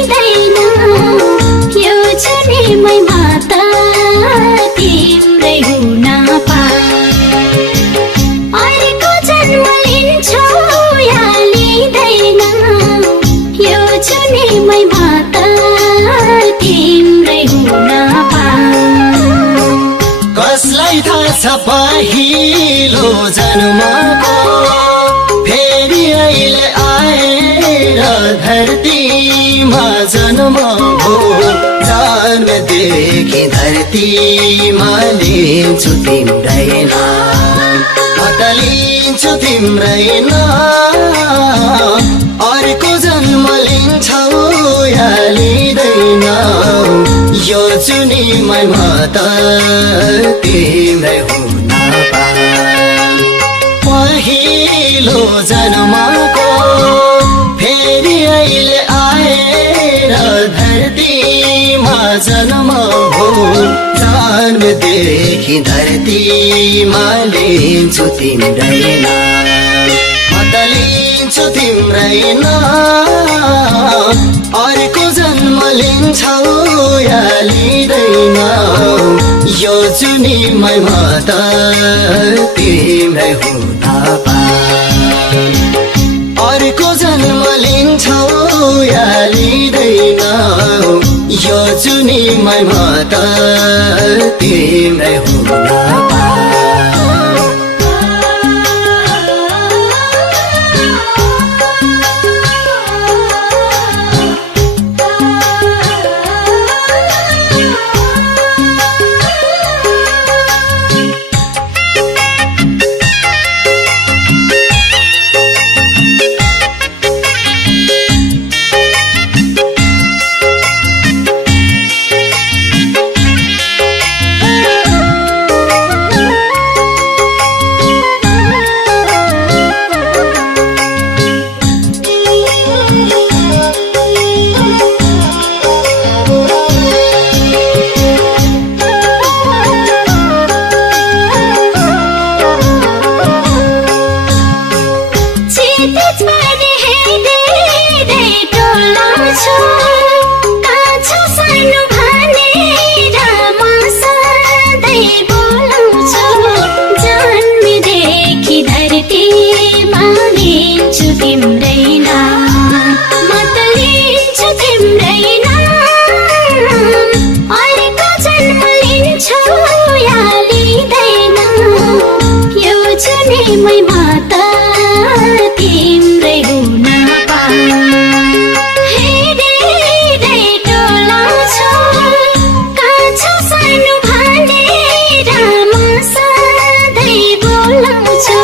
लिँदैन यो जुनीमै माता तिम्रै हुन अर्को जन्म लिन्छौ या लिँदैन यो जुनीमै माता तिम्रै हुन कसलाई थाहा छ पहिलो जन्मको फेरि अहिले आएर धरतीमा जन्म हो जन्मदेखि धरतीमा लिन्छु तिम्रै नाम म त लिन्छु तिम्रै नाम अर्को जन्म लिन्छौ या लिँदैन यो जुनीमै माता तिम्रै हुन पहिलो जन्मको फेरि अहिले आएर धरतीमा जन्म हो जन्मदेखि धरतीमा लिन्छु तिम्रै नाम म त लिन्छु तिम्रै नाम अर्को जन्म लिन्छौ या लिँदैन यो जुनीमै माता तिम्रै हुन अर्को जन्म लिन्छौ या लिँदैन यो जुनीमै माता तिम्रै हुन जुनीमै माता तिम्रै हुन हेरेरै डोलाउँछु कान्छो सानो भनेर म सधैँ बोलाउँछु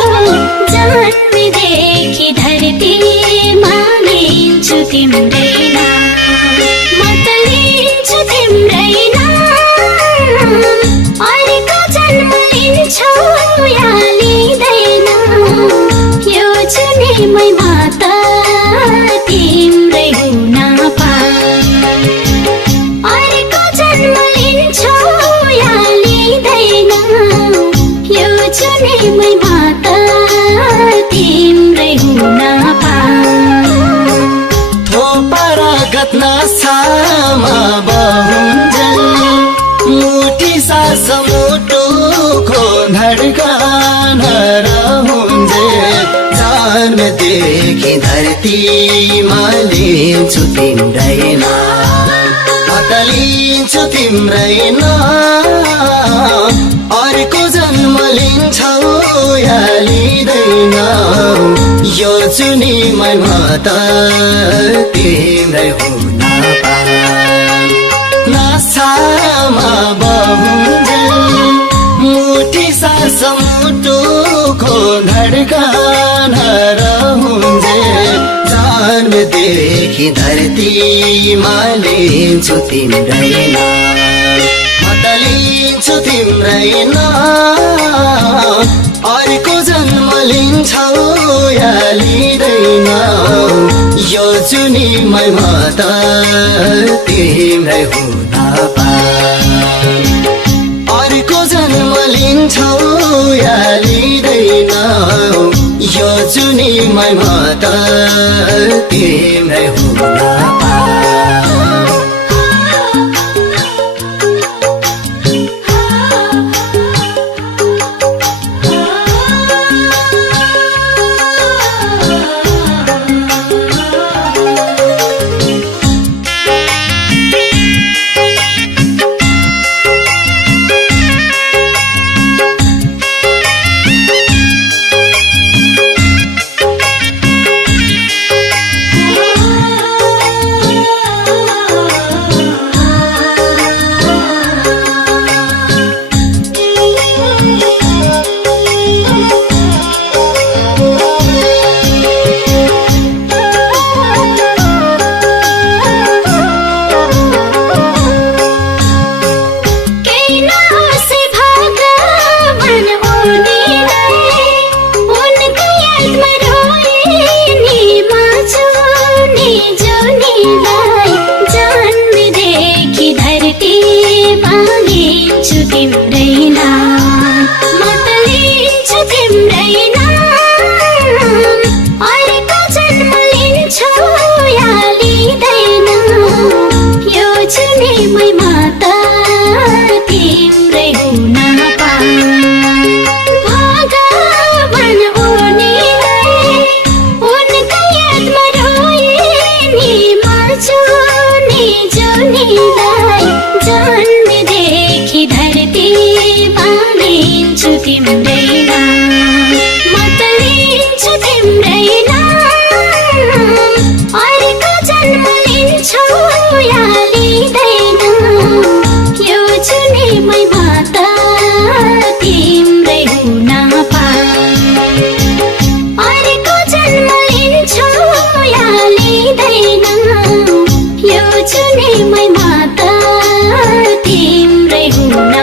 जन्मदेखि धरतीमा लिन्छु तिम्रै नाम म त लिन्छु तिम्रै नाम अर्को जन्म लिन्छौ या लिँदैन यो जुनीमै माता तिम्रै हुन अर्को जन्म लिन्छौ या लिँदैन यो जुनीमै माता तिम्रै हुन थोपा रगत नसामा बहुन्जेल मुठी सास मुटुको धड्कन रहन्जेल जन्मदेखि धरतीमा लिन्छु तिम्रै नाम म त लिन्छु तिम्रै नाम अर्को जन्म लिन्छौ या लिँदैन यो जुनीमै माता तिम्रै हुन नसामा बहुन्जेल मुठी सास मुटुको धड्कन रहन्जेल जन्मदेखि धरतीमा लिन्छु तिम्रै नाम म त लिन्छु तिम्रै नाम अर्को जन्म लिन्छौ या लिँदैन यो जुनीमै माता तिम्रै हुन अर्को जन्म लिन्छौ या लिँदैन यो जुनीमै माता तिम्रै हुन जुनीलाई जन्मदेखि धरतीमा लिन्छु तिम्रै नाम म त लिन्छु तिम्रै नाम अर्को जन्म लिन्छौ या लिँदैन यो जुनीमा त तिम्रै हुन अर्को जन्म लिन्छौ या लिँदैन यो जुनीमा त तिम्रै हुन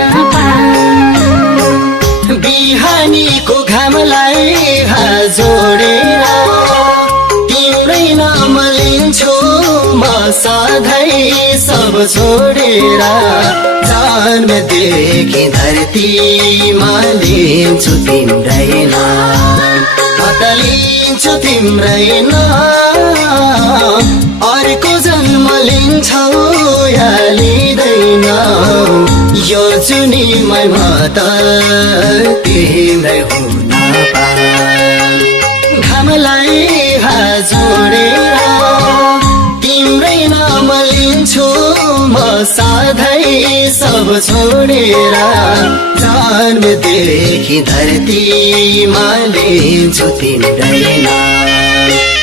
बिहानीको घामलाई जोडेर तिम्रै नाम लिन्छु म सधैँ सब छोडेर जन्मदेखि धरतीमा लिन्छु तिम्रै नाम म त लिन्छु तिम्रै नाम अर्को जन्म लिन्छौ या लिँदैन यो जुनीमा त तिम्रै हुन घामलाई जोडेर तिम्रै नाम लिन्छु म सधैँ सब छोडेर जन्मदेखि धरतीमा लिन्छु तिम्रै नाम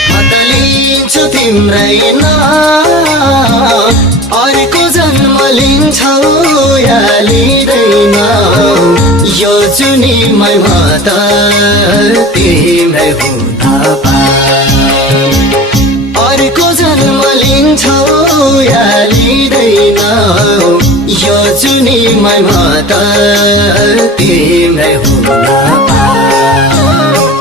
म त लिन्छु तिम्रै नाम अर्को जन्म लिन्छौ या लिँदैन यो जुनीमा त तिम्रै हुन अर्को जन्म लिन्छौ या लिँदैन यो जुनीमा त तिम्रै हुन